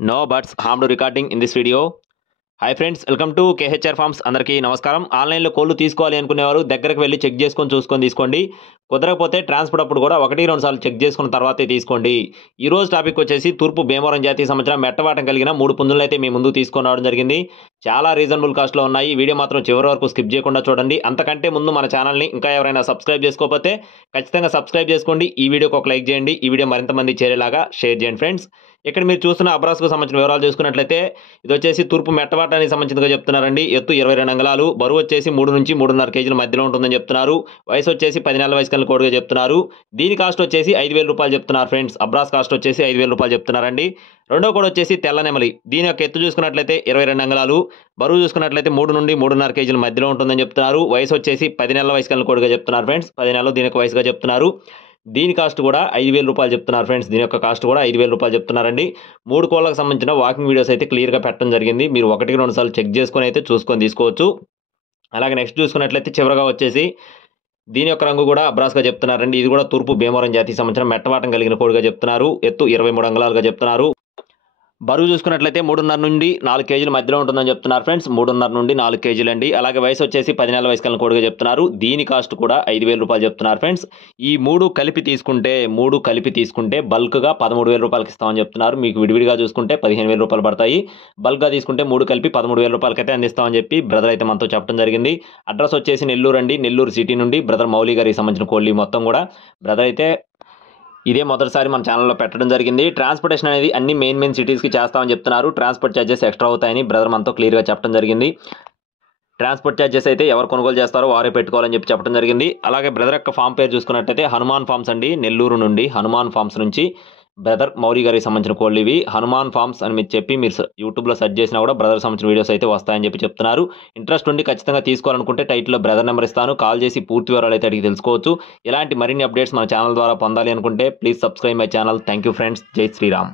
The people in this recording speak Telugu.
No buts harmed recording in this video. Hi friends, welcome to KHR forms. అందరికీ నమస్కారం. ఆన్లైన్లో కోళ్ళు తీసుకోవాలి అనుకునేవారు దగ్గరకు వెళ్ళి చెక్ చేసుకొని తీసుకోండి. కుదరకపోతే ట్రాన్స్పోర్ట్ అప్పుడు కూడా 1-2 సార్లు చెక్ చేసుకున్న తర్వాతే తీసుకోండి. ఈ రోజు టాపిక్ వచ్చేసి తూర్పు భీమవరం జాతీయ సంవత్సరం మెట్టవాటం కలిగిన 3 పుంజులను అయితే మీ ముందుకు తీసుకొని రావడం జరిగింది. చాలా రీజనబుల్ కాస్ట్లో ఉన్నాయి. ఈ వీడియో మాత్రం చివరి వరకు స్కిప్ చేయకుండా చూడండి. అంతకంటే ముందు మన ఛానల్ని ఇంకా ఎవరైనా సబ్స్క్రైబ్ చేసుకోకపోతే ఖచ్చితంగా సబ్స్క్రైబ్ చేసుకోండి. ఈ వీడియోకి ఒక లైక్ చేయండి. ఈ వీడియో మరింత మంది చేరేలాగా షేర్ చేయండి ఫ్రెండ్స్. ఇక్కడ మీరు చూస్తున్న అబ్రాస్కు సంబంధించిన వివరాలు చూసుకున్నట్లయితే ఇది వచ్చేసి తూర్పు మెట్టవాటానికి సంబంధించినగా చెప్తున్నారండి. ఎత్తు 22 అంగుళాలు, బరువు వచ్చేసి 3 నుంచి 3.5 కేజీల మధ్యలో ఉంటుందని చెప్తున్నారు. వయసు వచ్చేసి 10 నెలల వయసు కలిగిన కోడిగా చెప్తున్నారు. దీని కాస్ట్ వచ్చేసి 5,000 రూపాయలు చెప్తున్నారు ఫ్రెండ్స్. అబ్రాస్ కాస్ట్ వచ్చేసి 5,000 రూపాయలు చెప్తున్నారండి. రెండో కోడి వచ్చేసి తెల్ల నెమలి. దీని యొక్క ఎత్తు చూసుకున్నట్లయితే 22 అంగుళాలు, బరువు చూసుకున్నట్లయితే 3 నుండి 3.5 కేజీల మధ్యలో ఉంటుందని చెప్తున్నారు. వయసు వచ్చేసి 10 నెలల వయసు కలిగిన కోడిగా చెప్తున్నారు ఫ్రెండ్స్. 10 నెలలు దీనికి వయసుగా చెప్తున్నారు. దీని కాస్ట్ కూడా 5,000 రూపాయలు చెప్తున్నారు ఫ్రెండ్స్. దీని యొక్క కాస్ట్ కూడా 5,000 రూపాయలు చెప్తున్నారండి. 3 కోళ్ళకు సంబంధించిన వాకింగ్ వీడియోస్ అయితే క్లియర్గా పెట్టడం జరిగింది. మీరు 1-2 సార్లు చెక్ చేసుకొని అయితే తీసుకోవచ్చు. అలాగే నెక్స్ట్ చూసుకున్నట్లయితే చివరగా వచ్చేసి దీని యొక్క రంగు కూడా అబ్రాస్గా చెప్తున్నారండి. ఇది కూడా తూర్పు భీమవరం జాతీయ సంవత్సరం మెట్టవాటం కలిగిన కోడిగా చెప్తున్నారు. ఎత్తు 23 అంగుళాలుగా చెప్తున్నారు. బరువు చూసుకున్నట్లయితే 3.5 నుండి 4 కేజీల మధ్యలో ఉంటుందని చెప్తున్నారు ఫ్రెండ్స్. 3.5 నుండి 4 కేజీలు అండి. అలాగే వయసు వచ్చేసి 10 నెలల వయసు కలిగిన కోడిగా చెప్తున్నారు. దీని కాస్ట్ కూడా 5,000 రూపాయలు చెప్తున్నారు ఫ్రెండ్స్. ఈ మూడు కలిపి తీసుకుంటే బల్క్గా 13,000 రూపాయలకి ఇస్తామని చెప్తున్నారు. మీకు విడివిడిగా చూసుకుంటే 15,000 రూపాయలు పడతాయి. బల్క్గా తీసుకుంటే 3 కలిపి 13,000 రూపాయలకైతే అందిస్తామని చెప్పి బ్రదర్ అయితే మనతో చెప్పడం జరిగింది. అడ్రస్ వచ్చేసి నెల్లూరు అండి. నెల్లూరు సిటీ నుండి బ్రదర్ మౌలి గారికి సంబంధించిన కోళ్ళు మొత్తం కూడా బ్రదర్ అయితే ఇదే మొదటిసారి మన ఛానల్లో పెట్టడం జరిగింది. ట్రాన్స్పోర్టేషన్ అనేది అన్ని మెయిన్ సిటీస్కి చేస్తామని చెప్తున్నారు. ట్రాన్స్పోర్ట్ ఛార్జెస్ ఎక్స్ట్రా అవుతాయని బ్రదర్ మనతో క్లియర్గా చెప్పడం జరిగింది. ట్రాన్స్పోర్ట్ ఛార్జెస్ అయితే ఎవరు కొనుగోలు చేస్తారో వారే పెట్టుకోవాలని చెప్పడం జరిగింది. అలాగే బ్రదర్ యొక్క ఫామ్ పేరు చూసుకున్నట్టయితే హనుమాన్ ఫార్మ్స్ అండి. నెల్లూరు నుండి హనుమాన్ ఫార్మ్స్ నుంచి బ్రదర్ మౌలి గారికి సంబంధించిన కోళ్ళు ఇవి. హనుమాన్ ఫార్మ్స్ అని మీరు యూట్యూబ్లో సెర్చ్ చేసినా కూడా బ్రదర్ సంబంధించిన వీడియోస్ అయితే వస్తాయని చెప్తున్నారు. ఇంట్రెస్ట్ ఉండి ఖచ్చితంగా తీసుకోవాలనుకుంటే టైటిల్లో బ్రదర్ నెంబర్ ఇస్తాను. కాల్ చేసి పూర్తి వివరాలు అయితే అడిగి తెలుసుకోవచ్చు. ఇలాంటి మరిన్ని అప్డేట్స్ మన ఛానల్ ద్వారా పొందాలి అనుకుంటే please subscribe my channel. Thank you friends. జై శ్రీరామ్.